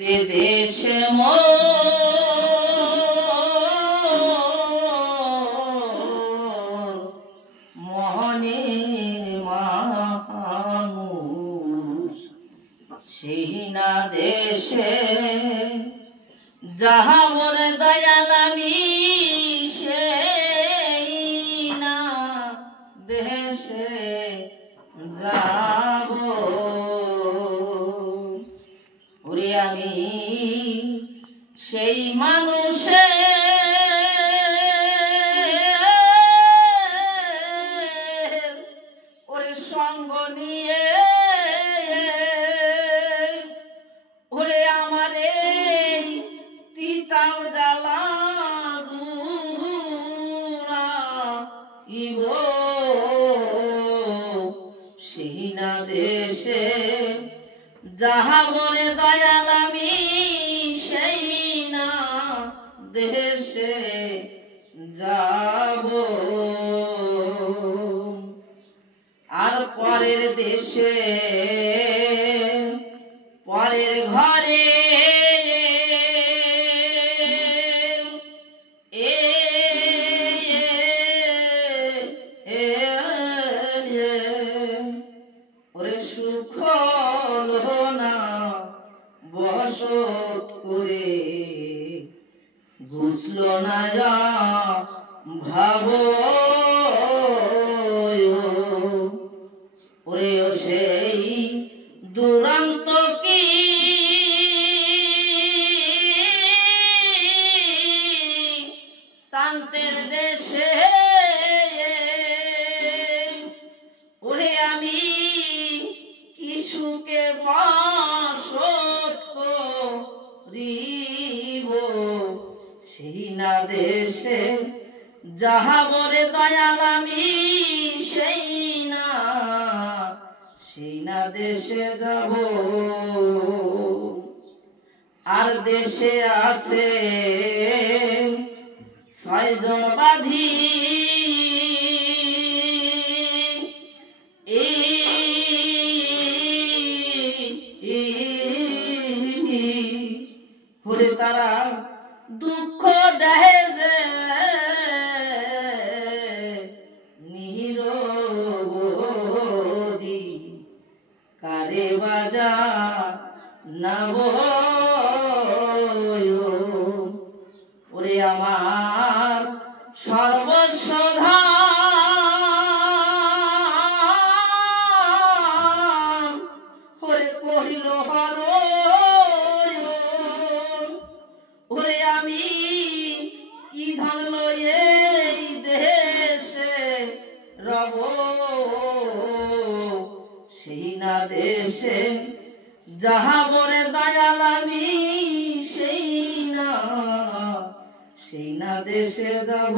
যে দেশ মোহনের মানুষ সেই না দেশে যাহা বলে দয়াল আমি সেই না দেশে যাব ওরে আমি সেই মানুষে ওরে সঙ্গ নিয়ে ওরে আমারে তিতাও জ্বালা দুরা ইব সেই না দেশে যাহা বলে দয়াল আমি সেই না দেশে যাব আর পরের দেশে পরের ঘরে ওরে সুখ বসত করে বুঝল না ভাব ওরে সেই দুরন্ত কি তান্তের দেশে ওরে আমি কি সুখে বসত করিব সেই না দেশে যাহা বলে দয়াল আমি সেই না দেশে যাব আর দেশে আছে 6 জন বাঁধি ওরে তারা দুঃখ দেহে যে নিরবধি কারে বাজা নব ওরে আমার সর্বস্ব ওরে কহিল হর ওরে আমি কি ধন লয়ে দেশে রব সেই না দেশে যাহা বলে দয়াল আমি সেই না দেশে যাব।